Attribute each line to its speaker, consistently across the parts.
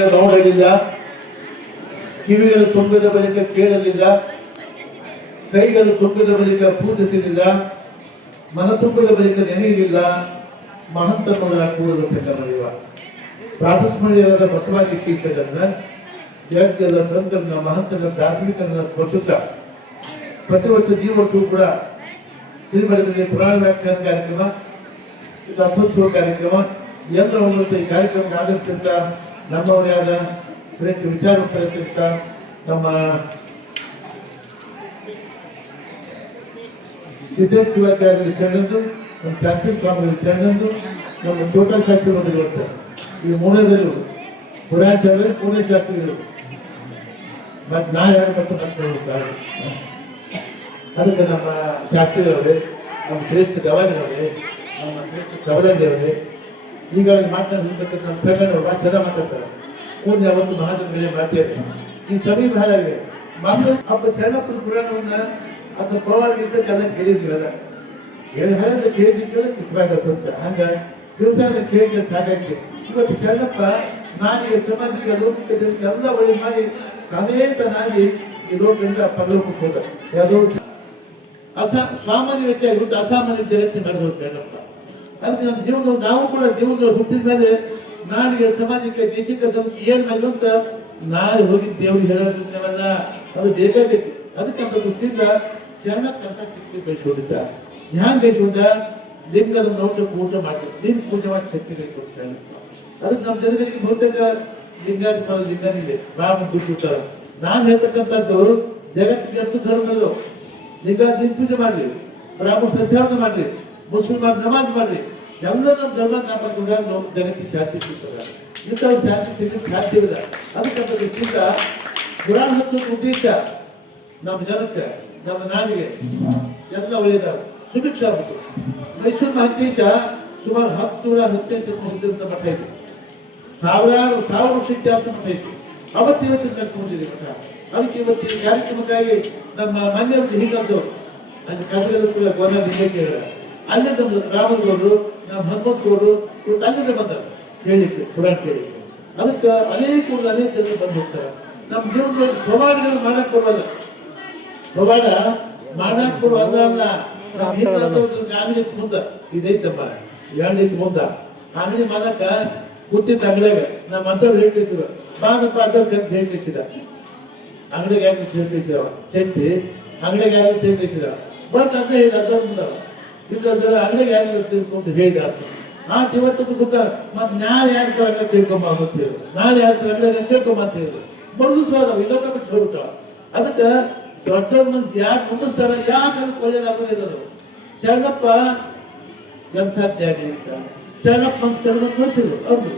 Speaker 1: ನೋಡಲಿಲ್ಲ ಕಿವಿಗಳು ತುಂಬಿದ ಬಳಿಕ ಕೇಳಲಿಲ್ಲ. ಕೈಗಳು ತುಂಬಿದ ಬಳಿಕ ಪೂಜಿಸಲಿಲ್ಲ. ಮನ ತುಂಬಿದ ಬಳಿಕ ನೆನೆಯಲಿಲ್ಲ. ಮಹಂತಗಳ ಕೂಡಲು ಮರೆಯುವ ಪ್ರಾತಸ್ಮರಣೀಯರಾದ ಬಸವಾದಿ ಶಿಕ್ಷಕರನ್ನ ಯಜ್ಞದ ಸಂತರನ್ನ ಮಹಂತನ ಧಾರ್ಮಿಕರನ್ನ ಸ್ಪರ್ಶುತ್ತ ಪ್ರತಿ ವರ್ಷ ಈ ವರ್ಷವೂ ಕೂಡ ಶ್ರೀಮಠದಲ್ಲಿ ಪುರಾಣ ವ್ಯಾಖ್ಯಾನ ಕಾರ್ಯಕ್ರಮ ರಥೋತ್ಸವ ಕಾರ್ಯಕ್ರಮ ಮೂಲಕ ಈ ಕಾರ್ಯಕ್ರಮ ಆಗಮಿಸಿದ ನಮ್ಮವರೇ ಆದ ಶ್ರೇಷ್ಠ ವಿಚಾರ ಪ್ರಯತ್ನಿಸ್ತ ನಮ್ಮ ಸಿದ್ದೇಶ್ ಶಿವಾಚಾರ್ಯ ಶರಣಂದು ನಮ್ಮ ಶಾಸ್ತ್ರಿ ಸ್ವಾಮಿ ಶರಣಂದು ನಮ್ಮ ಟೋಟಲ್ ಶಾಸ್ತ್ರಿ ಇರುತ್ತೆ ಈ ಮೂಲದಲ್ಲಿ ಪುರಾಚಾರ್ಯ ಪೂರ್ಣ ಶಾಸ್ತ್ರಿಗಳು. ಮತ್ತು ನಾ ಯಾರು ಮತ್ತು ನಡ್ಕೊಂಡು ಅದಕ್ಕೆ ನಮ್ಮ ಶಾಸ್ತ್ರಿಗಳವರೇ, ನಮ್ಮ ಶ್ರೇಷ್ಠ ಗವಾನಿಯವರೇ ನಮ್ಮ ಶ್ರೇಷ್ಠ ಕವಲಂದಿಯವರೇ ಈಗಾಗಲೇ ಮಾತನಾಡಿರ್ತಕ್ಕಂಥ ಸಭೆಯನ್ನು ಸಂಘಟನೆ ಭಾಳ ಚೆನ್ನಾಗಿ ಮಾತಾಡ್ತಾರೆ. ಪೂರ್ಣ ಮೇಲೆ ಮಾಡ್ತಾ ಮಾತಾಡ್ತಾರೆ. ಈ ಸಭೆ ಬಹಳ ಇದೆ. ಮಾತ್ರ ಹಬ್ಬ ಶರಣಪ್ಪನ ಪುರಾಣವನ್ನ ಅದನ್ನ ಪ್ರವಾಹದಿಂದ ಎಲ್ಲ ಕೇಳಿದ್ವಲ್ಲ ಹೇಳಿ, ಹೇಳಿದ ಕೇಳಿದ್ದಕ್ಕೆಲ್ಲ ಕಿಸ್ಬಾಯ್ದ ಸಂತ ಹಂಗ ದಿವಸ ಕೇಳಿದ್ರೆ ಸಾಕಾಗಿ ಇವತ್ತು ಶರಣಪ್ಪ ನಾನೀಗ ಸಮಾಜಕ್ಕೆ ಲೋಕಕ್ಕೆ ಎಲ್ಲ ಒಳ್ಳೆ ಮಾಡಿ ತಾನೇ ತನಾಗಿ ಈ ಲೋಕದಿಂದ ಪರಲೋಕಕ್ಕೆ ಹೋದ. ಯಾವುದೋ ಅಸ ಸಾಮಾನ್ಯ ವ್ಯಕ್ತಿ ಆಗಿರುತ್ತೆ ಅಸಾಮಾನ್ಯ ಜಗತ್ತಿನ ನಡೆದವರು ಶರಣಪ್ಪ. ಅದಕ್ಕೆ ನಮ್ಮ ಜೀವನ ನಾವು ಕೂಡ ಜೀವನದಲ್ಲಿ ಹುಟ್ಟಿದ ಮೇಲೆ ನಾಡಿಗೆ, ಸಮಾಜಕ್ಕೆ, ದೇಶಕ್ಕೆ ನಮ್ಗೆ ಏನ್ ಬೇಕು ಅಂತ ನಾಳೆ ಹೋಗಿ ದೇವ್ರಿಗೆ ಹೇಳೋದಿದ್ದೇವಲ್ಲ ಅದು ಬೇಕಾಗಬೇಕು ಅದಕ್ಕಂತ ದೃಷ್ಟಿಯಿಂದ ಶರಣಕ್ಕಂತ ಶಕ್ತಿ ಬೆಳೆಸಿಕೊಂಡಿದ್ದ. ಹ್ಯಾಂಗ ಬೆಳೆಸಿಕೊಂಡ? ಲಿಂಗದ ನೋಟ ಪೂಜೆ ಮಾಡಿ, ಲಿಂಗ ಪೂಜೆ ಮಾಡಿ ಶಕ್ತಿ ಬೆಳೆಸ್ಕೊಂಡು ಶರಣಪ್ಪ ಅದಕ್ಕೆ ನಮ್ಮ ಜನರಿಗೆ ಬಹುತೇಕ ಲಿಂಗಾದ ಲಿಂಗನಿದೆ. ರಾಮ ದುಡ್ಡು ನಾನು ಹೇಳ್ತಕ್ಕಂಥದ್ದು, ಜಗತ್ತಿಗೆ ಎಷ್ಟು ಧರ್ಮಗಳು ಲಿಂಗ ದಿನ ಪೂಜೆ ಮಾಡ್ರಿ ಬ್ರಾಹ್ಮಣ ಸತ್ಯಾವನ ಮಾಡ್ರಿ ಮುಸ್ಲಿಮಾರ್ ನಮಾಜ್ ಮಾಡ್ರಿ. ಎಲ್ಲ ನಮ್ಮ ಧರ್ಮ ಕಾಪಾಡಿಕೊಂಡಾಗ ನಾವು ಜಗತ್ತಿಗೆ ಶಾಂತಿ ಸಿಗ್ತದ. ಇಂಥವ್ರು ಶಾಂತಿ ಸಿಗಲಿಕ್ಕೆ ಸಾಧ್ಯವಿಲ್ಲ ಅಂತ ದೃಷ್ಟಿಯಿಂದ ಪುರಾಣ ಹತ್ತು ಉದ್ದೇಶ ನಮ್ಮ ಜನಕ್ಕೆ, ನಮ್ಮ ನಾಡಿಗೆ. ಎಲ್ಲ ಒಳ್ಳೆಯದಾಗ. ಸುಭಿಕ್ಷ ಆಗ್ಬೇಕು. ಮೈಸೂರು ಮಹಂತೇಶ ಸುಮಾರು ಹತ್ತು ನೂರ ಹತ್ತೈದು ಸತಿ ಹೊಂದಿರುವಂತ ಮಠ ಇದೆ. ಸಾವಿರಾರು, ಸಾವಿರ ವರ್ಷ ಇತಿಹಾಸ ಮಠ ಇದೆ. ಅವತ್ತಿವತ್ತು ಕರ್ಕೊಂಡಿದ್ದೀವಿ ಮಠ ಅದಕ್ಕೆ ಇವತ್ತಿನ ಕಾರ್ಯಕ್ರಮಕ್ಕಾಗಿ ನಮ್ಮ ಮನೆಯವ್ರಿಗೆ ಹೀಗಂದು ಅಲ್ಲಿ ಕನ್ನಡದ ಕೂಡ ಗೋನ ಹೇಳಿದ ಅಲ್ಲಿ ನಮ್ಮ ರಾಮಗೌಡರು ನಮ್ಮ ಹನುಮಂತಗೌಡರು ಇವತ್ತು ಅಲ್ಲಿಂದ ಬಂದರು. ಕೇಳಿಕ್ಕೆ ಪುರಾಣ ಕೇಳಿಕ್ಕೆ ಅದಕ್ಕೆ ಅನೇಕ ಊರು ಅನೇಕ ಜನ ಬಂದು ಹೋಗ್ತಾರೆ. ನಮ್ಮ ಜೀವನದಲ್ಲಿ ಪ್ರಮಾಣಗಳು ಮಾಡಕ್ ಕೊಡಲ್ಲ ಪ್ರಮಾಣ ಮಾಡಕ್ ಕೊಡುವ ಅಲ್ಲ, ನಮ್ಮ ಹಿಂದೆ ಗಾಮಿ ಮುಂದ ಇದೈತಮ್ಮ ಎರಡೈತಿ ಮುಂದ ಅಂಗಡಿ ಮಾಡಕ್ಕ ಕೂತಿದ್ದ ಅಂಗಡಿಯಾಗ. ನಮ್ಮ ಅಂತವ್ರು ಹೇಳ್ತಿದ್ರು ಬಾನಪ್ಪ ಅಂತವ್ರು ಅಂತ ಹೇಳ್ತಿದ್ದ. ಅಂಗಡಿಗೆ ಯಾಕೆ ಸೇರ್ಪಿಸಿದವ ಶೆಟ್ಟಿ. ಅಂಗಡಿಗೆ ಯಾರು ಸೇರ್ಪಿಸಿದ ಬಟ್ ಅಂತ ಹೇಳಿದ ಅಂತ ಮುಂದವ ಇದ್ರ ಅಂಗಡಿಗೆ ಯಾರು ತಿಳ್ಕೊಂಡು ಹೇಳಿದ ಆ ಇವತ್ತು ಗೊತ್ತ ಮತ್ತೆ ನಾಳೆ ಯಾರ ತರ ತಿಳ್ಕೊಂಬಂತೀವಿ ನಾಳೆ ಯಾರ ತರ ತಿಳ್ಕೊಂಬ ಅಂತ ಹೇಳಿದ್ರು ಬರುದು ಸ್ವಾದ ಇದನ್ನ ಬಿಟ್ಟು ಅದಕ್ಕೆ ದೊಡ್ಡ ಯಾಕೆ ಮುಂದಿಸ್ತಾರ ಯಾಕೆ ಅದಕ್ಕೆ ಒಳ್ಳೇದಾಗೋದಿಲ್ಲ ಶರಣಪ್ಪ, ಎಂಥ ಅಂತ ಶರಣಪ್ಪ ಕಳಿಸಿದ್ರು ಹೌದು.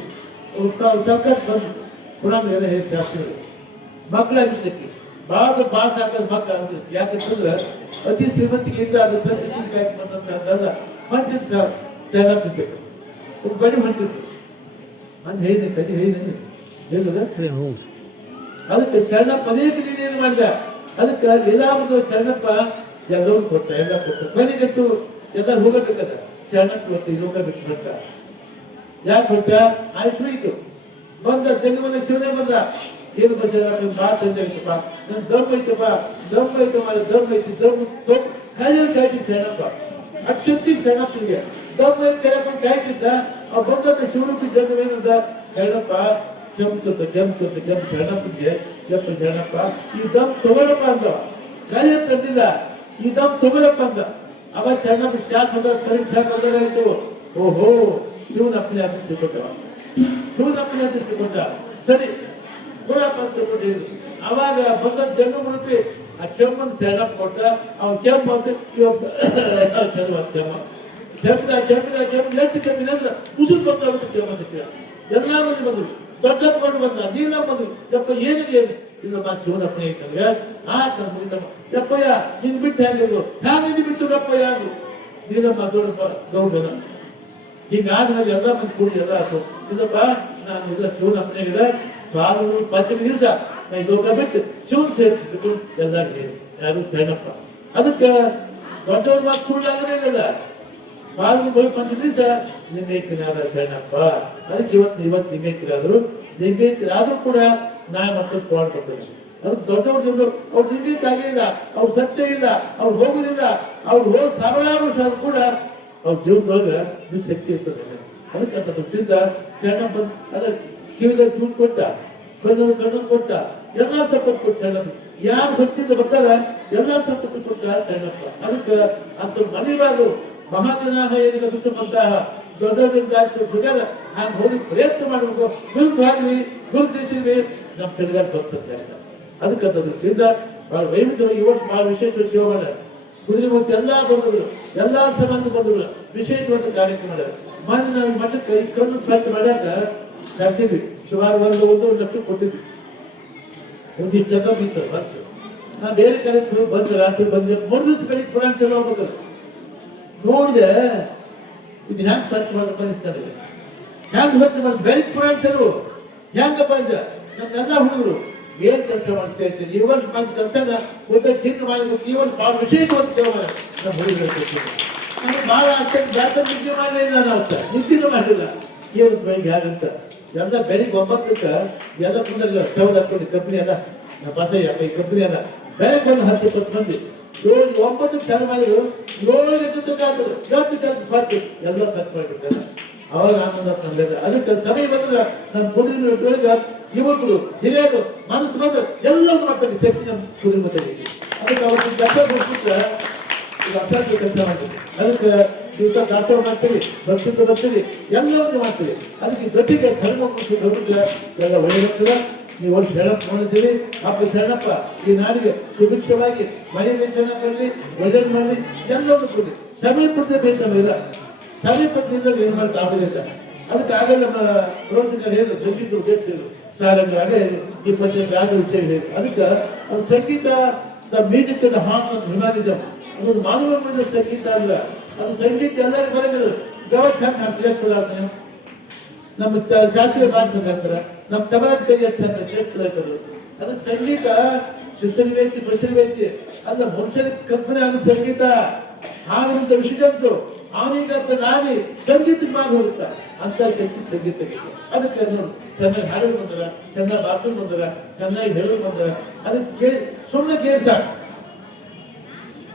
Speaker 1: ಬಂದು ಎಲ್ಲ ಹೇಳಿ ಮಕ್ಕಳಾಗಿದ್ದಕ್ಕೆ ಭಾಳ ಭಾಳ ಸಾಕಾದ ಮಕ್ಕ ಅಂದ್ರೆ ಯಾಕಂತಂದ್ರೆ ಅತಿ ಶ್ರೀಮಂತಿಗೆ ಇದ್ದ ಅದು ಸರ್ಟಿಫಿಕೇಟ್ ಹಾಕಿ ಬಂದಂತ ಹೊಂಟಿದ್ ಸರ್ ಚೆನ್ನ ಇದ್ದಕ್ಕೆ ಒಂದು ಬಡಿ ಮಂಚಿತ್ತು ನಾನು ಹೇಳಿದೆ ಕಜಿ ಹೇಳಿದೆ. ಹೇಳಿದ್ರೆ ಅದಕ್ಕೆ ಶರಣಪ್ಪ ಅನೇಕ ಏನು ಮಾಡಿದ? ಅದಕ್ಕೆ ಲೀಲಾಮೃತ ಶರಣಪ್ಪ ಎಲ್ಲರೂ ಕೊಟ್ಟ ಎಲ್ಲ ಕೊಟ್ಟ. ಕೊನೆಗಂತೂ ಎಲ್ಲ ಹೋಗಬೇಕದ ಶರಣಪ್ಪ ಇವತ್ತು ಇಲ್ಲಿ ಹೋಗಬೇಕು ಬಿಟ್ಟು ಹೊರಟ ಯಾಕೆ ಕೊಟ್ಟ ಆಯ್ತು ಬಂದ ಜಂಗಮನ ಶಿವನೇ ಬಂದ. ಏನು ಬಸವಣ್ಣ ಬಾ ತಂದೆ ಐತಪ್ಪ ನನ್ ದಮ್ ಐತಪ್ಪ? ದಮ್ ಐತೆ ಮಾಡಿ ದಮ್ ಐತಿ ದಮ್ ದಮ್ ಕಾಯ್ದು ಕಾಯ್ತಿ ಸಣ್ಣಪ್ಪ ಅಕ್ಷಕ್ತಿ ಶರಣಪ್ಪನಿಗೆ ದಮ್ ಐತಿ ಕೇಳಪ್ಪ ಕಾಯ್ತಿದ್ದ? ಆ ಬಂದಂತ ಶಿವರೂಪಿ ಜಂಗಮೇನಂದ ಶರಣಪ್ಪ ಕೆಂಪು ಕೆಂಪು ಕೆಂಪು ಶರಣಪ್ಪನಿಗೆ ಕೆಂಪು ಶರಣಪ್ಪ ಈ ದಮ್ ತಗೊಳಪ್ಪ ಅಂದ. ಕಾಯಿ ತಂದಿಲ್ಲ ಈ ದಮ್ ತಗೊಳಪ್ಪ ಅಂದ. ಅವ ಶರಣಪ್ಪ ಶಾಕ್ ಬಂದ ಕರಿ ಶಾಕ್ ಬಂದಾಗಾಯ್ತು ಓಹೋ, ಶಿವನ ಅಪ್ಪನೇ ಅಂತ ತಿಳ್ಕೊಂಡ ಶಿವನ ಅಪ್ಪನೇ ಅಂತ ತಿಳ್ಕೊಂಡ ಸರಿ. ಅಂತ ಅವಾಗ ಬಂದ ಜಂಗಮುರುಪಿ ಆ ಕೆಮ್ಮನ್ ಶರಣಪ್ಪ ಕೊಟ್ಟ, ಅವ್ನ ಕೆಂಪು ಅಂತ ಚೆನ್ನ ಕೆಮ್ಮ ಕೆಮ್ಮಿದ ಕೆಮ್ಮಿದ ಕೆಮ್ಮು ಎಷ್ಟು ಕೆಂಪಿದೆ ಅಂದ್ರೆ ಉಸಿರು ಬಂದಾಗುತ್ತೆ ಕೆಮ್ಮ ಅಂತ ಎಲ್ಲ ಮಂದಿ ಬಂದ್ರು. ದೊಡ್ಡಪ್ಪ ಕೊಂಡು ಬಂದ, ನೀನ ಬಂದ್ರು ಯಪ್ಪ, ಏನಿದೆ ಏನು ಇದು ಮಾ ಶಿವನಪ್ಪನೇ ಐತಲ್ವ ಆ, ತನ್ನ ಮುಗಿತಮ್ಮ ಯಪ್ಪಯ್ಯ, ನಿನ್ ಬಿಟ್ಟು ಹೇಗಿದ್ರು ಹ್ಯಾಂಗಿದ್ದು ಬಿಟ್ಟು ರಪ್ಪಯ್ಯ ಅಂದ್ರು ನೀನಮ್ಮ ದೊಡ್ಡಪ್ಪ ಗೌಡನ ಹಿಂಗಾದ್ಮೇಲೆ ಎಲ್ಲ ಮಂದಿ ಕೂಡಿ ಎಲ್ಲ ಆಯ್ತು. ಇದಪ್ಪ ನಾನು ಇಲ್ಲ ಶಿವನಪ್ಪನೇ ಅಪ್ಪನಾಗಿದೆ ಬಾರು ಪಂಚಮಿ ದಿವಸ ಲೋಕ ಬಿಟ್ಟು ಶಿವನ್ ಸೇರ್ತಿದ್ದು ಎಲ್ಲರಿಗೆ ಯಾರು ಸೇಣಪ್ಪ ಅದಕ್ಕೆ ದೊಡ್ಡವ್ರ ಮಾತು ಸುಳ್ಳಾಗದೇ ಇಲ್ಲ ಮಾರ್ಗ ಹೋಗಿ ಪಂಚಮಿ ಸರ್ ಲಿಂಗೈಕ್ಯನಾದ ಶರಣಪ್ಪ. ಅದಕ್ಕೆ ಇವತ್ತು ಇವತ್ತು ಲಿಂಗೈಕ್ಯರಾದ್ರು. ಲಿಂಗೈಕ್ಯ ಆದರೂ ಕೂಡ ನಾನು ಮತ್ತೆ ಕೊಡ್ತೇನೆ ಅದಕ್ಕೆ ದೊಡ್ಡವರು ಅವ್ರು ಲಿಂಗೈಕ್ಯ ಆಗಲಿಲ್ಲ ಅವ್ರು ಸತ್ಯ ಇಲ್ಲ, ಅವ್ರು ಹೋಗುದಿಲ್ಲ, ಅವ್ರು ಹೋದ ಸಾವಿರಾರು ವರ್ಷ ಆದ್ರೂ ಕೂಡ ಅವ್ರ ಜೀವನದೊಳಗೆ ಶಕ್ತಿ ಇರ್ತದೆ. ಅದಕ್ಕೆ ಅಂತ ಸೇಣಪ್ಪ ಅದಕ್ಕೆ ಅದ ಕಿವಿದ ಕಿವಿ ಕೊಟ್ಟ ಕಣ್ಣು ಕಣ್ಣು ಕೊಟ್ಟ, ಎಲ್ಲ ಸಂಪತ್ತು ಕೊಟ್ಟ ಸಣ್ಣಪ್ಪ ಯಾರು ಭಕ್ತಿಯಿಂದ ಬರ್ತಾರ, ಎಲ್ಲ ಸಂಪತ್ತು ಕೊಟ್ಟ ಸಣ್ಣಪ್ಪ ಅದಕ್ಕೆ ಅಂತ ಮನೆಯವರು ಮಹಾಜನಾಹ ಏನಿಗೆ ಸಂಬಂಧ ದೊಡ್ಡವರಿಂದ ಸುಗಾರ ನಾನು ಹೋಗಿ ಪ್ರಯತ್ನ ಮಾಡಬೇಕು. ಗುರುತು ಆಗ್ಲಿ ಗುರುತು ತಿಳಿಸಿದ್ವಿ ನಮ್ಮ ತೆಲುಗಾರ ಬರ್ತದೆ ಅದಕ್ಕೆ ಅಂತ ದೃಷ್ಟಿಯಿಂದ ಬಹಳ ವೈವಿಧ್ಯವಾಗಿ ಈ ವರ್ಷ ವಿಶೇಷ ಶಿವಮಾನ ಕುದುರೆ ಮತ್ತು ಎಲ್ಲ ಬಂಧುಗಳು ಎಲ್ಲ ಸಂಬಂಧ ಬಂಧುಗಳು ವಿಶೇಷವಾದ ಕಾರ್ಯಕ್ರಮ ಮಾಡ್ಯಾರ. ಮೊನ್ನೆ ನಾವು ಮಠಕ್ಕೆ ಈ ಕಣ್ಣು ಸ್ವಚ್ಛ ಮಾಡ್ಯಾಕ ಕರ್ತಿದ್ವಿ ಸುಮಾರು ಒಂದು ಒಂದೂವರೆ ಲಕ್ಷ ಕೊಟ್ಟಿದ್ವಿ. ಒಂದು ಬೀತು ಬಿತ್ತು ಬಸ್ ನಾ ಬೇರೆ ಕಡೆ ಬಂದು ರಾತ್ರಿ ಬಂದೆ ಮೂರು ದಿವಸ ಬೆಳಿಗ್ಗೆ ಪುರಾಣ ಚಲೋ ಹೋಗ್ಬೇಕು. ನೋಡಿದೆ, ಇದು ಹ್ಯಾಂಗ್ ಸ್ವಚ್ಛ ಮಾಡೋ ಪರಿಸ್ಥಿತಿ ಹ್ಯಾಂಗ್ ಸ್ವಚ್ಛ ಮಾಡಿ ಬೆಳಿಗ್ಗೆ ಪುರಾಣ ಚಲೋ ಹೆಂಗಪ್ಪ ಅಂದ ನನ್ನ ಹುಡುಗರು, ಏನ್ ಕೆಲಸ ಮಾಡ್ತಾ ಇರ್ತೀನಿ ಈ ವರ್ಷ ಮಾಡಿದ ಕೆಲಸನ ಒಂದು ಚಿಂತೆ ಮಾಡಬೇಕು, ಈ ವರ್ಷ ಭಾಳ ವಿಶೇಷವಾದ ಸೇವೆ ಮಾಡಿ. ನಮ್ಮ ಹುಡುಗರು ನನಗೆ ಭಾಳ ಆಸೆ ಜಾತ್ರೆ ನಿದ್ದೆ ಮಾಡಲಿಲ್ಲ ನಾನು ಅರ್ಥ ನಿದ್ದೆ ಮಾಡಿಲ್ಲ. ಏನು ಬೆಳಿಗ್ಗೆ ಯಾರಂತ ಎಲ್ಲ ಬೆಳಿಗ್ಗೆ ಒಂಬತ್ತಕ್ಕೆ ಎಲ್ಲ ಮುಂದೆ ಸ್ಟವ್ ಹಾಕೊಂಡು ಕಂಪ್ನಿ ಅಲ್ಲ ನಮ್ಮ ಬಸಯ್ಯ ಈ ಕಂಪ್ನಿ ಅಲ್ಲ ಬೆಳಗ್ಗೆ ಒಂದು ಹತ್ತು ಇಪ್ಪತ್ತು ಮಂದಿ ಏಳು ಒಂಬತ್ತಕ್ಕೆ ಚಾಲು ಮಾಡಿದ್ರು ಏಳು ಗಂಟೆ ಆದ್ರು ಜಾತಿ ಕೆಲಸ ಸ್ವಾರ್ಥ ಎಲ್ಲ ಕಟ್ ಮಾಡಿಬಿಟ್ಟಲ್ಲ ಅವಾಗ ಆನಂದ ತಂದೆ ಅದಕ್ಕೆ ಸಮಯ ಬಂದ್ರೆ ನನ್ನ ಕುದುರೆ ಬೆಳಗ್ಗೆ ಯುವಕರು ಹಿರಿಯರು, ಮನಸ್ಸು ಬಂದ್ರೆ ಎಲ್ಲ ಮಾಡ್ತಾರೆ, ಶಕ್ತಿ ನಮ್ಮ ಕುದುರೆ ಮತ್ತೆ ಅದಕ್ಕೆ ಅವತ್ತು ಕೆಲಸ ಕೊಡ್ಬಿಟ್ರೆ ಅಸಾಧ್ಯ ಕೆಲಸ ಮಾಡಿದ್ರು ಅದಕ್ಕೆ ದಿವಸ ದಾಸೋಹ ಮಾಡ್ತೀವಿ ಭಕ್ತಿತ್ವ ಬರ್ತೀವಿ, ಎಲ್ಲವನ್ನು ಮಾಡ್ತೀವಿ. ಅದಕ್ಕೆ ಜೊತೆಗೆ ಧರ್ಮ ಕೃಷಿ ಬರುತ್ತೆ ಎಲ್ಲ ಒಳ್ಳೆಯದಾಗ್ತದೆ ನೀವು ಒಂದು ಶರಣಪ್ಪ ನೋಡಿದ್ದೀರಿ. ಅಪ್ಪ ಶರಣಪ್ಪ ಈ ನಾಡಿಗೆ ಸುಭಿಕ್ಷವಾಗಿ ಮನೆ ವಿಚಾರ ಮಾಡಲಿ ಒಳ್ಳೇದು ಮಾಡಲಿ ಎಲ್ಲವನ್ನು ಕೊಡಿ. ಸಮೀಪದ ಬೇಕು ಸಮೀಪದಿಂದ ಏನು ಮಾಡಕ್ಕೆ ಆಗೋದಿಲ್ಲ. ಅದಕ್ಕೆ ಆಗಲ್ಲ ಪ್ರವಚಕರು ಸಂಗೀತ ಉದ್ದೇಶರು ಸಾರಂಗ ಈ ಪದ್ಯ ರಾಗ ವಿಷಯ ಹೇಳಿ ಅದಕ್ಕೆ ಅದು ಸಂಗೀತ ಮ್ಯೂಸಿಕ್ ಆಫ್ ಹ್ಯುಮ್ಯಾನಿಸಮ್ ಅದೊಂದು ಮಾನವ ಸಂಗೀತ ಅಲ್ಲ. ಅದು ಸಂಗೀತ ಎಲ್ಲರಿಗೂ ಬರಬೇಕು. ಗವತ್ ಚಂದ ಆಗ್ತಾನೆ ನಮ್ಮ ಶಾಸ್ತ್ರೀಯ ಭಾಷೆ ಹೇಳ್ತಾರೆ ನಮ್ಮ ತಮಾಜ್ ಕೈ ಕ್ಷೇತ್ರಗಳು ಅದಕ್ಕೆ ಸಂಗೀತ ಶಿಕ್ಷಣ ವ್ಯಕ್ತಿ ಬಸರಿ ವ್ಯಕ್ತಿ ಅಲ್ಲ ಮನುಷ್ಯನ ಕಲ್ಪನೆ ಆದ ಸಂಗೀತ. ಹಾಗಂತ ವಿಷಯಂತು ಅವನಿಗೆ ನಾನಿ ಸಂಗೀತ ಮಾಡಿ ಹೋಗುತ್ತ? ಅಂತ ಶಕ್ತಿ ಸಂಗೀತಕ್ಕೆ ಅದಕ್ಕೆ ನೋಡಿ ಚೆನ್ನಾಗಿ ಹಾಡಿ ಬಂದ್ರ ಚೆನ್ನಾಗಿ ಭಾಷಣ ಬಂದ್ರ ಚೆನ್ನಾಗಿ ಹೇಳಿ ಬಂದ್ರ. ಅದಕ್ಕೆ ಸುಮ್ಮನೆ ಸಾಕು.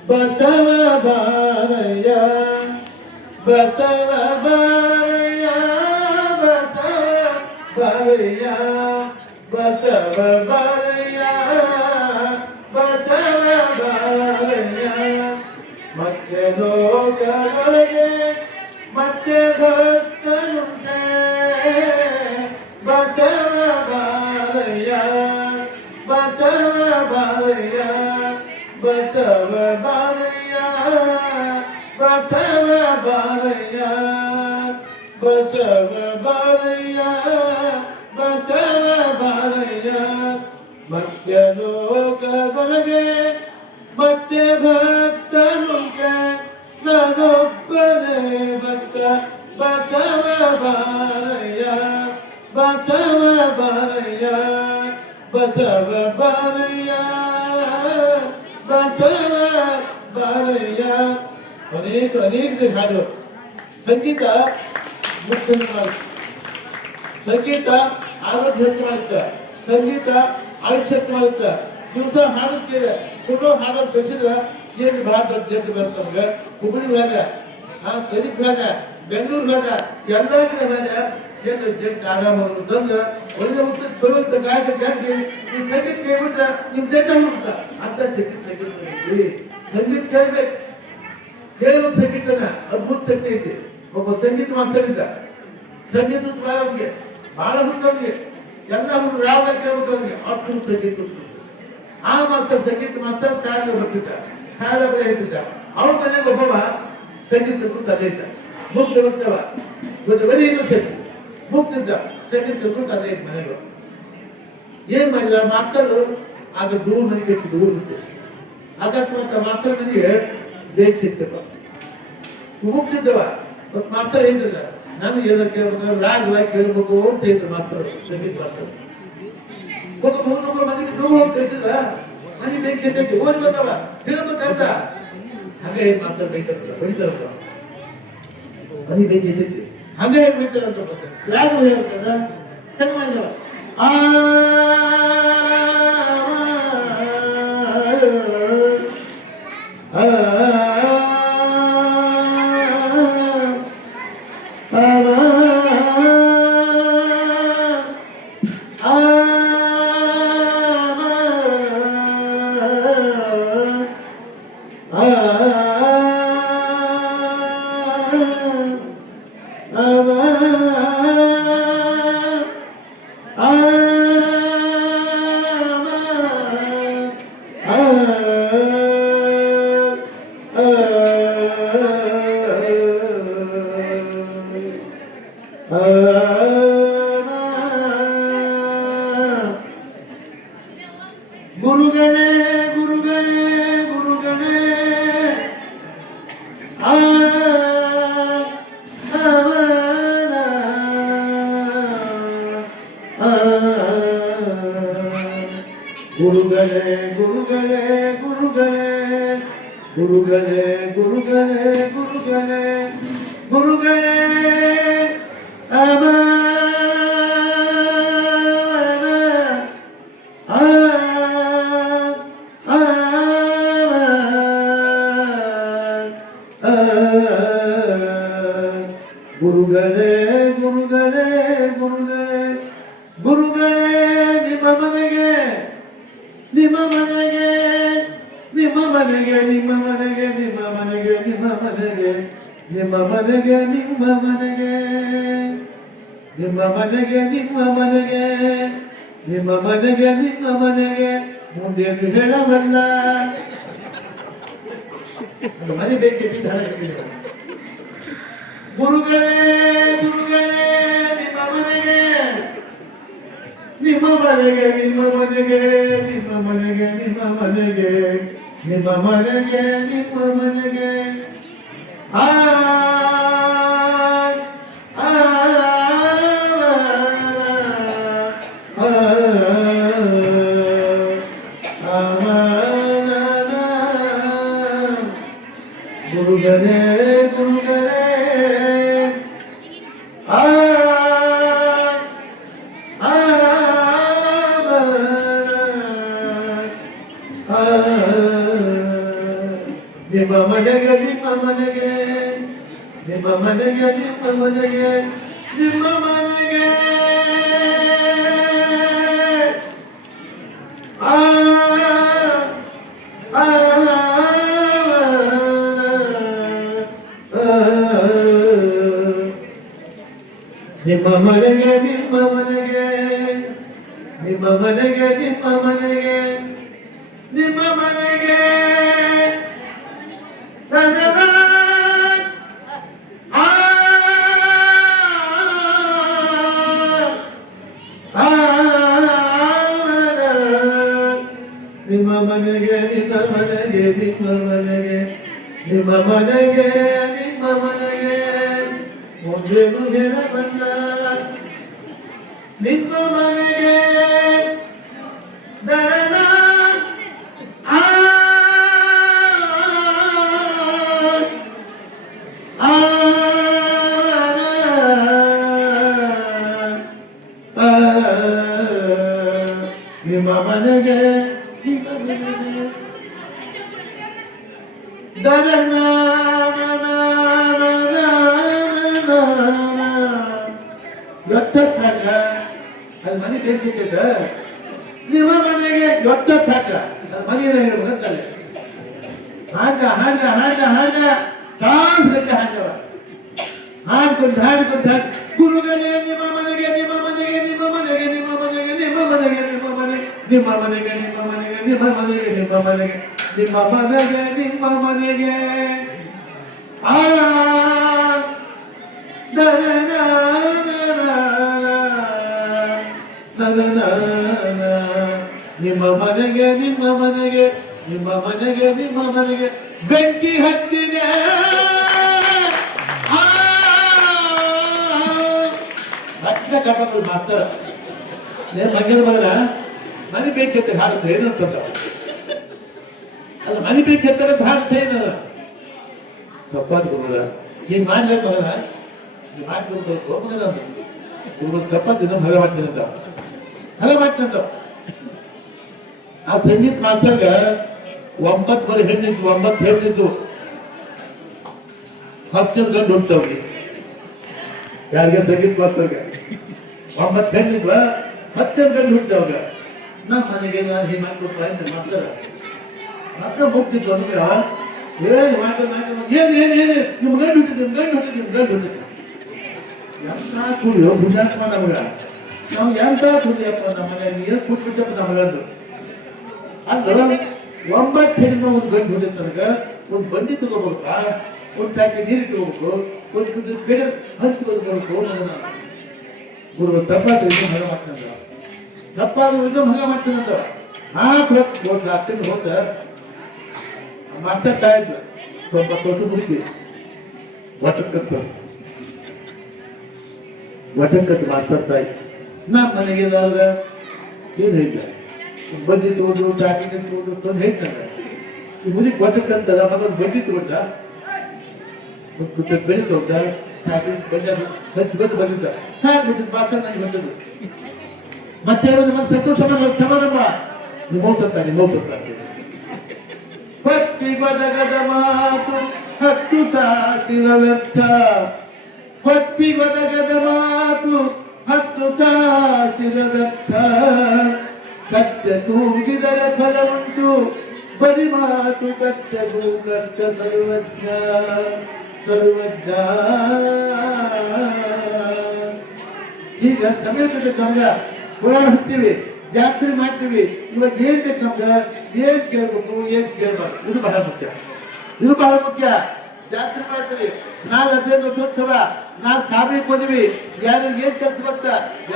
Speaker 1: ಬಸವ ಬಾರಯ್ಯ ಬಸವ ಬಾರಯ್ಯ ಬಸವ ಬಾರಯ್ಯ ಬಸವ ಬಾರಯ್ಯ ಬಸವ ಬಾರಯ್ಯ ಮತ್ತೆ ಲೋಕದೊಳಗೆ ಮತ್ತೆ ಭಕ್ತನುಂಟೆ ಬಾರಯ್ಯ ಬಸವ ಬಾರಯ್ಯ ಅನೇಕ ಅನೇಕ ಹಾಡು. ಸಂಗೀತ ಸಂಗೀತ ಆರೋಗ್ಯ ಮಾಡುತ್ತೆ ಸಂಗೀತ ಆಯುಷ್ಯ ಹೆಚ್ಚು ಮಾಡುತ್ತೆ ದಿವಸ ಹಾಡುತ್ತೇವೆ ಸುಡೋ ಹಾಡೋದು ಕಳಿಸಿದ್ರೆ ಏನು ಭಾಳ ದೊಡ್ಡ ಜಡ್ಡು ಬರುತ್ತೆ ನಮ್ಗೆ. ಹುಬ್ಬಳ್ಳಿ ಭಾಗ ಹಾ ಕಲಿಕ್ ಭಾಗ, ಬೆಂಗಳೂರು ಹೋದ ಎಲ್ಲರಿಗೂ ಹೋದ ಏನು ಜೆಟ್ ಆರಾಮ ತಂದ್ರೆ ಒಳ್ಳೆ ಉತ್ತರ ಚಲೋ ಅಂತ ಕರೆಸಿ ಈ ಸಂಗೀತ ಕೇಳ್ಬಿಟ್ರೆ ನಿಮ್ ಜೆಟ್ ಆಗ್ಬಿಡ್ತ ಅಂತ ಸಂಗೀತ ಸಂಗೀತ. ಸಂಗೀತ ಕೇಳ್ಬೇಕು. ಕೇಳುವ ಸಂಗೀತನ ಅದ್ಭುತ ಶಕ್ತಿ ಐತಿ. ಒಬ್ಬ ಸಂಗೀತ ಮಾಸ್ತರಿದ್ದ. ಸಂಗೀತ ಅವ್ರಿಗೆ ಬಹಳ ಅವ್ರಿಗೆ ಎಲ್ಲ ಹುಡುಗರು ರಾಗ ಕೇಳ್ಬೇಕು ಅವ್ರಿಗೆ ಅಷ್ಟು ಸಂಗೀತ. ಆ ಮಾಸ್ತರ್ ಸಂಗೀತ ಮಾಸ್ತರ್ ಸಾರಿಗೆ ಬರ್ತಿದ್ದ. ಸಾಲ ಬರೀ ಹೇಳ್ತಿದ್ದ. ಅವ್ರ ಮನೆಗೆ ಒಬ್ಬವ ಸಂಗೀತ ತಲೆ ಇದ್ದ. ಮುಂದೆ ಬರ್ತವ. ಇವತ್ತು ಬರೀ ಏನು ಶಕ್ತಿ. ಮುಕ್ತಿದ್ದ ಸೆಕೆಂಡ್ ತಿಳ್ಕೊಂಡು ಅದೇ ಮನೆಗಳು ಮನೆಗೆ. ಏನ್ ಮಾಡಿದ? ಮಾಸ್ತರ್ ಆಗ ದೂರ ಮನೆಗೆ ಬಿಟ್ಟು ಅಕಸ್ಮಾತ್ ಮಾಸ್ತರ್ ನನಗೆ ಬೇಕು ಸಿಕ್ತಪ್ಪ ಹೋಗ್ತಿದ್ದವ. ಮತ್ ಮಾಸ್ತರ್ ಹೇಳಿದ್ರಲ್ಲ ನನಗೆ ಏನೋ ಕೇಳ್ಬೇಕು ರಾಗವಾಗಿ ಕೇಳ್ಬೇಕು ಅಂತ ಹೇಳಿದ್ರು ಮಾಸ್ತರ್ ಸಂಗೀತ ಮಾಸ್ತರ್ ಒಂದು ಮೂರು ಮನೆಗೆ ನೋವು ಕಳಿಸಿದ್ರ ಮನೆ ಬೆಂಕಿ ಓದಿ ಬಂದವ. ಹೇಳ್ಬೇಕಂತ ಹಾಗೆ ಮಾಸ್ತರ್ ಬೇಕಂತ ಬೈತಾರಪ್ಪ ಮನೆ ಬೇಕಿ ಎದ್ದಿತ್ತು ಹಂಗೆ ಹೇಳ್ಬಿಡ್ತಾರೆ ಅಂತ ಗೊತ್ತಿಲ್ಲ. ಯಾರು ಹೇಳ್ತದ? ಆ ಆ Guru Gale, Guru Gale, Guru Gale, Guru Gale, Guru Gale, Guru Gale, Guru Gale, Amen. ಮನೆಗೆ ನಿಮ್ಮ ಮನೆಗೆ ನಿಮ್ಮ ಮನೆಗೆ ನಿಮ್ಮ ಮನೆಗೆ ನಿಮ್ಮ ಮನೆಗೆ ನಿಮ್ಮ ಮನೆಗೆ ನಿಮ್ಮ ಮನೆಗೆ ನಿಮ್ಮ ಮನೆಗೆ ನಿಮ್ಮ ಮನೆಗೆ ನಿಮ್ಮ ಮನೆಗೆ ಮುಂದೇನು ಹೇಳಬಲ್ಲ ಮನೆ ಗುರುಗಳೇ ಗುರುಗಳೇ ನಿಮ್ಮ ಮನೆಗೆ ನಿಮ್ಮ ಮನೆಗೆ ನಿಮ್ಮ ಮನೆಗೆ ನಿಮ್ಮ ಮನೆಗೆ ನಿಮ್ಮ ಮನೆಗೆ ನಿಮ್ಮ ಮನೆಗೆ ನಿಮ್ಮ ಮನೆಗೆ ಆ ಆ, ಒಬ್ಬರು ಜನ ಬಂದ. ನಿಮ್ಮ ಮನೆಗೆ ದೊಡ್ಡ ಥಾಟ್ರ ಮನೆಯಲ್ಲ ಇರ್ಬೇಕಂತಲ್ಲ ಹಾಡ ಹಾಡ ಹಾಡ ಹಾಡ ತಾಸು ಗಂಟೆ ಹಾಡವ ಹಾಡ್ಕೊಂಡು ಹಾಡ್ಕೊಂಡು ಹಾಡ್. ಗುರುಗಳೇ, ನಿಮ್ಮ ಮನೆಗೆ ನಿಮ್ಮ ಮನೆಗೆ ನಿಮ್ಮ ಮನೆಗೆ ನಿಮ್ಮ ಮನೆಗೆ ನಿಮ್ಮ ಮನೆಗೆ, ನಿಮ್ಮ ಮನೆ. ನಿಮ್ಮ ಮನೆಗೆ ನಿಮ್ಮ ಮನೆಗೆ ನಿಮ್ಮ ಮನೆಗೆ ನಿಮ್ಮ ಮನೆಗೆ. ನಿಮ್ಮ ಮನೆಗೆ ನಿಮ್ಮ ಮನೆಗೆ. ಆ da da da ನಿಮ್ಮ ಮನೆಗೆ ನಿಮ್ಮ ಮನೆಗೆ ನಿಮ್ಮ ಮನೆಗೆ ನಿಮ್ಮ ಮನೆಗೆ ಬೆಂಕಿ ಹತ್ತಿದೆ ಕಟ್ಟದ ಮಾಸ್ತರ್ ಮಾತ್ರ. ಮಗನ ಮಗನ, ಮನೆ ಬೆಂಕಿ ಹಾಡುತ್ತೆ ಏನಂತಂದ ಅಲ್ಲ, ಮನೆ ಬೆಂಕಿ ಹಾಡುತ್ತೆ, ಏನು? ತಪ್ಪಾದ ಗುರುಗಳ. ಏನ್ ಮಾಡ್ಲೇಕ ಮಗನ? ಮಾಡ್ಕೊಂಡು ಹೋಗ್ಬೇಕಂದ್ರೆ ಗುರುಗಳು ತಪ್ಪಾದ ಇನ್ನೊಂದು ಹಲ ಅಂತ. ಹಲ ಅಂತ. ಆ ಸಂಗೀತ ಮಾಸ್ತರ್ಗ ಒಂಬತ್ತು ಬರೀ ಹೆಣ್ಣಿದ್ದು, ಒಂಬತ್ತು ಹೆಣ್ಣಿದ್ದು. ಹತ್ತು ಗಂಡು ಹುಡ್ತವ್ರಿ. ಯಾರಿಗೆ ಸಂಗೀತ ಮಾಸ್ತರ್ಗ ಒಂಬತ್ತು ಹೆಣ್ಣಿದ್ವ, ಹತ್ತು ಗಂಡು ಹುಡ್ತವ್ಗ. ನಮ್ಮ ಮನೆಗೆ ನಾನು ಮಾಡ್ಕೊತ ಅಂತ ಮಾಸ್ತರ ಮತ್ತೆ ಹೋಗ್ತಿತ್ತು ಅಂದ್ರೆ, ಏ ಮಾತು ಏನು ಏನು ಏನು ನಿಮ್ಮ ಗಂಡು ಹುಟ್ಟಿದ್ದು ನಿಮ್ಮ ಗಂಡು ಹುಟ್ಟಿದ್ದು ನಿಮ್ಮ ಗಂಡು ಹುಟ್ಟಿದ್ದು ಎಂತ ಕುಡಿಯೋ ಗುಜಾತ್ಮ ನಮಗ? ನಾವು ಎಂತ ಕುಡಿಯಪ್ಪ ನಮ್ಮ ಮನೆಯಲ್ಲಿ? ಏನು ಕೊಟ್ಬಿಟ್ಟಪ್ಪ ನಮಗಂದು ಒಂಬತ್ತು ಹೆಣ್ಣಿನ ಒಂದು ಗಂಟೆ ಹೊಡೆದ ತನಕ ಒಂದು ಬಂಡಿ ತಗೋಬೇಕ? ಒಂದು ಟ್ಯಾಕಿ ನೀರು ಇಟ್ಕೋಬೇಕು ಒಂದು ಗುಡ್ಡ ಬೇರೆ ಹಂಚಿ ಅನ್ನೋದನ್ನ ಗುರು ತಪ್ಪ ಇದು ಮಗ ಮಾಡ್ತಂದ ತಪ್ಪ ಇದು ಮಗ ಮಾಡ್ತಂದ ನಾಲ್ಕು ಲಕ್ಷ ಹೋದ ಹತ್ತಿರ ಹೋದ ಮಾತಾಡ್ತಾ ಇದ್ದ. ತೊಂಬತ್ತು ವರ್ಷ ಮುಗಿಸಿ ಒಟ್ಟಕ್ಕಂತ ಒಟ್ಟಕ್ಕಂತ ಮಾತಾಡ್ತಾ ಇದ್ದ. ನಮ್ಮ ಮನೆಗೆ ಏನಾದ್ರೆ ಏನು ಹೇಳಿಲ್ಲ ಬಡ್ಡಿ ತಗೊಂಡು ಟಾಕಿ ತಗೊಂಡು ತಂದು ಹೇಳ್ತಾರೆ. ಈ ಮುದಿ ಕೊಟ್ಟಕ್ಕಂತದ ಮಗನ ಬಡ್ಡಿ ತಗೊಂಡ? ಬೆಳೆ ತಗೊಂಡ ಟಾಕಿ ಬಡ್ಡಿ ಹಚ್ಚಿ ಬಂದು ಬಂದಿದ್ದ. ಸಾಕು ಬಿಟ್ಟಿದ್ದು, ಮಾತ್ರ ನನಗೆ ಬಂದದ್ದು. ಮತ್ತೆ ಒಂದು ನಮ್ಮ ಸಂತೋಷ ಸಮಾರಂಭ ನೀವು ಮೋಸತ್ತ ನೀವು ಪತ್ತಿ ಬದಗದ ಮಾತು, ಹತ್ತು ಸಾಸಿರ ವ್ಯರ್ಥ ಪತ್ತಿ ಬದಗದ ಮಾತು, ಹತ್ತು ಸಾಸಿರ ವ್ಯರ್ಥ ಕತ್ಯ ತೂಗಿದರೆ ಉಂಟು. ಬರಿ ಮಾತು ಕಚ್ಚಗೂ ಕಷ್ಟ ಸರ್ವಜ್ಞ ಸರ್ವಜ್ಞ. ಈಗ ಸಮಯ ನಮ್ಗ ಪುರಾಣ ಹಚ್ತೀವಿ ಜಾತ್ರೆ ಮಾಡ್ತೀವಿ. ಇವಾಗ ಏನ್ ಬೇಕು ನಮ್ಗ ಏನ್ ಕೇಳ್ಬೇಕು, ಏನ್ ಕೇಳ್ಬಾರ್ದು? ಇದು ಬಹಳ ಮುಖ್ಯ. ಇದು ಬಹಳ ಮುಖ್ಯ. ಜಾತ್ರೆ ಮಾಡ್ತೀವಿ. ನಾಳೆ ಅದೇ ರಥೋತ್ಸವ ನಾವು ಸಾವಿಗೆ ಹೋದಿವಿ ಯಾರು ಏನ್ ಕೆಲಸ ಬರ್ತ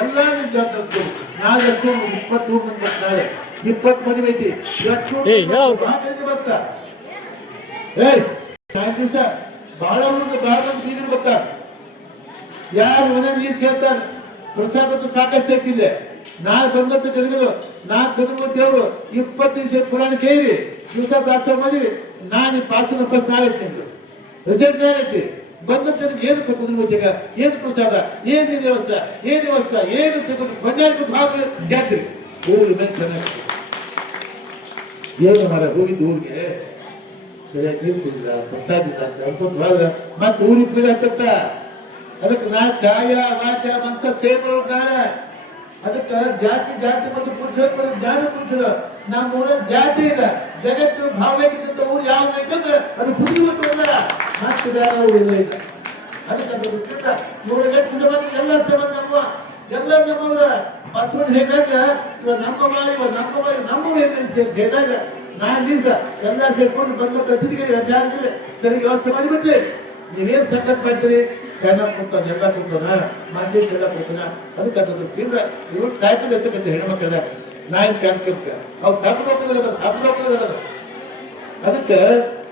Speaker 1: ಎಲ್ಲ ನಿಮ್ ಜವಾಬ್ದಾರಿ ನಾವು ಎಷ್ಟು ಇಪ್ಪತ್ತು ಮಂದಿ ಬರ್ತಾರೆ. ಇಪ್ಪತ್ತು ಮದುವೆ ಐತಿ. ಬರ್ತ. ಏಯ್ ದಿವಸ ಬಹಳ ಬಹಳ ಮಂದಿ ಬರ್ತಾರೆ ಯಾರು ಮನೆ ನೀರು ಕೇಳ್ತಾರ? ಪ್ರಸಾದ ಸಾಕಷ್ಟು ಐತಿಲ್ಲೇ ನಾಲ್ಕು ಬಂದಂತ ಜನಗಳು ನಾಲ್ಕು ಜನಗಳು ದೇವರು. ಇಪ್ಪತ್ತು ನಿಮಿಷ ಪುರಾಣ ಕೇಳಿ. ದಿವಸ ದಾಸೋಹ ಮಾಡಿವಿ ನಾನು ಪಾಸ್ ಫಸ್ಟ್ ನಾಳೆ ತಿಂದು ರಿಸಲ್ಟ್ ಏನೈತಿ ಬಂದ ಜನಕ್ಕೆ ಏನು ಉದ್ಯೋಗ? ಏನು ಪ್ರಸಾದ? ಏನು ವ್ಯವಸ್ಥೆ? ಏನು ವ್ಯವಸ್ಥೆ? ಏನು ತಗೊಂಡು ಬಂಡಾರ ಭಾಗ ಜಾತ್ರೆ ಊರು ಚೆನ್ನಾಗಿ ಏನು ಮಾಡ ಹೋಗಿದ್ದು ಊರಿಗೆ. ಸರಿಯಾಗಿ ಪ್ರಸಾದ ಇಲ್ಲ ಅಂತ ಅನ್ಕೊಂಡು ಹೋದ್ರ ಮತ್ತೆ ಊರಿಗೆ ಆಗ್ತತ್ತ ಅದಕ್ಕೆ ನಾ ಕಾಯ ವಾಚ ಮನಸ್ಸ ಸೇರ್ಕೊಳ್ತಾರೆ ಅದಕ್ಕೆ ಜಾತಿ ಜಾತಿ ಮತ್ತು ಪುರುಷ ಜ್ಞಾನ ಪುರುಷರು. ನಮ್ಮ ಜಾತಿ ಇಲ್ಲ ಜಗತ್ತು ಭಾವವಾಗಿದ್ದಂತ ಊರು ಯಾವ್ದು ಐತಂದ್ರೆ ಅದು ಪುರುಷರು ಮತ್ತೆ ಬೇರೆ ಇಲ್ಲ. ಇದೆ ಅದಕ್ಕೆ ಎಲ್ಲ ಎಲ್ಲ ನಮ್ಮ ಇವ ನಮ್ಮ ಎಲ್ಲ ಸೇರ್ಕೊಂಡು ಬಂದ ಸರಿ ವ್ಯವಸ್ಥೆ ಮಾಡಿಬಿಟ್ರಿ ನೀವೇನ್ ಸಂಕಟ ಮಾಡ್ತೀರಿ? ಕಣ್ಣ ಕುಂತ ಎಲ್ಲ ಕೊಡ್ತಾನ ಮಂದೇಶ್ ಎಲ್ಲ ಕೊಡ್ತಾನ ಅದಕ್ಕೆ ಅದ್ರ ತಿಂದ್ರ ಇವ್ರು ಟೈಪಿಲ್ ಎತ್ತಕ್ಕಂತ ಹೆಣ್ಮಕ್ಳ ನಾಯಿ ಕಾಣ್ತಿರ್ತ ಅವ್ರು ತಪ್ಪು ಹೋಗ್ತದ ತಪ್ಪು ಹೋಗ್ತದ ಅದಕ್ಕೆ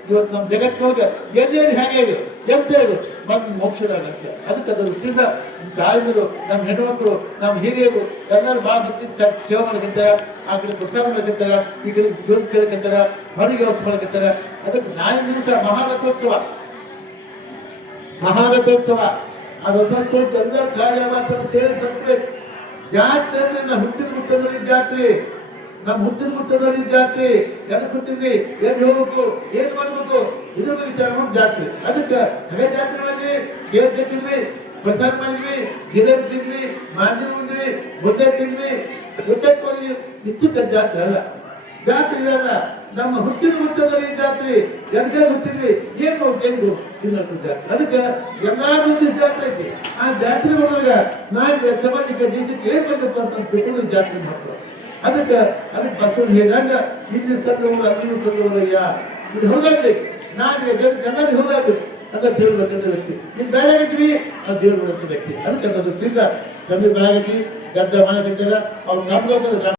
Speaker 1: ಇವತ್ತು ನಮ್ಮ ಜಗತ್ತಿನೊಳಗೆ ಎಲ್ಲೇನು ಹೇಗೆ ಇದೆ ಎಂತೆ ಇದು ಬಂದು ಮೋಕ್ಷದ ಅಗತ್ಯ ಅದಕ್ಕೆ ಅದ್ರ ತಿಂದ ತಾಯಿಯರು ನಮ್ಮ ಹೆಣ್ಮಕ್ಳು ನಮ್ಮ ಹಿರಿಯರು, ಎಲ್ಲರೂ ಭಾಳ ಭಕ್ತಿ ಸ- ಸೇವೆ ಮಾಡಕತ್ತಾರ ಆ ಕಡೆ ಪುಸ್ತಕ ಮಾಡಕತ್ತಾರ ಈ ಕಡೆ ಜೋತ್ ಕೇಳಕತ್ತಾರ ಹೊರಗೆ ಮಾಡಕತ್ತಾರ ಅದಕ್ಕೆ ನಾಳೆ ದಿವಸ ಮಹಾರಥೋತ್ಸವ. ಮಹಾರಥೋತ್ಸವ ಆ ರಥೋತ್ಸವ ಎಲ್ಲರೂ ಕಾರ್ಯವಾಚನ ಸೇರಿ ಸಂಸ್ಕೃತಿ ಜಾತ್ರೆ ಅಂದ್ರೆ ನಮ್ಮ ಹುಟ್ಟಿನ ಮುಟ್ಟದಲ್ಲಿ ಜಾತ್ರೆ. ನಮ್ಮ ಹುಟ್ಟಿನ ಮುಟ್ಟದಲ್ಲಿ ಜಾತ್ರೆ. ಎಲ್ಲಿ ಕೊಟ್ಟಿದ್ವಿ ಎಲ್ಲಿ ಹೋಗ್ಬೇಕು? ಏನ್ ಮಾಡ್ಬೇಕು? ಇದ್ರ ಬಗ್ಗೆ ವಿಚಾರ ಮಾಡಿ ಜಾತ್ರೆ. ಅದಕ್ಕೆ ಹಳೆ ಜಾತ್ರೆ ಮಾಡಿ ಕೇರ್ ಕಟ್ಟಿದ್ವಿ, ಪ್ರಸಾದ ಮಾಡಿದ್ವಿ ಜಿಲೇಬಿ ತಿಂದ್ವಿ ಮಾಂಜಿನ ಉಂಡ್ವಿ, ಮುದ್ದೆ ತಿಂದ್ವಿ. ಮುದ್ದೆ ಕೊಡಿ ಇಷ್ಟು ಜಾತ್ರೆ ಅಲ್ಲ. ಜಾತ್ರೆ ಇದಲ್ಲ ನಮ್ಮ ಹುಟ್ಟಿನ ಮಟ್ಟದಲ್ಲಿ ಜಾತ್ರೆ ಎಂದೇ ಹುಟ್ಟಿದ್ವಿ. ಏನು ಗೆಂಗು ತಿನ್ನೋದು ಜಾತ್ರೆ. ಅದಕ್ಕೆ ಎಲ್ಲಾ ಒಂದು ಜಾತ್ರೆ ಐತಿ ಆ ಜಾತ್ರೆ ಒಳಗ ನಾಳೆ ಸಮಾಜಕ್ಕೆ, ದೇಶಕ್ಕೆ ಏನ್ ಬೇಕಪ್ಪ ಅಂತ ಬಿಟ್ಟು ಜಾತ್ರೆ ಮಾಡ್ತಾರೆ. ಅದಕ್ಕೆ ಅದಕ್ಕೆ ಬಸವಣ್ಣ ಹೇಳಿದಾಗ, ಇಲ್ಲಿ ಸಲ್ಲವರು ಅಲ್ಲಿ ಸಲ್ಲವರಯ್ಯ ಇದು ಹೋದಾಗ್ಲಿ. ನಾಳೆ ಜನರಿಗೆ ಹೋದಾಗ್ಲಿ. ಅದ ದೇವ್ರ ಲಕ್ಕದ ವ್ಯಕ್ತಿ ನೀನ್ ಬೇರೆ ಆಗತ್ವಿ ಅದು ದೇವ್ರ ಲಕ್ಕದ ವ್ಯಕ್ತಿ ಅದಕ್ಕೆ ತಿಂದ ಸಮೀಪ ಆಗತಿ ಗದ್ದ ಮಾಡಕತ್ತಾರ ಅವ್ರು ನಮ್ಗೆ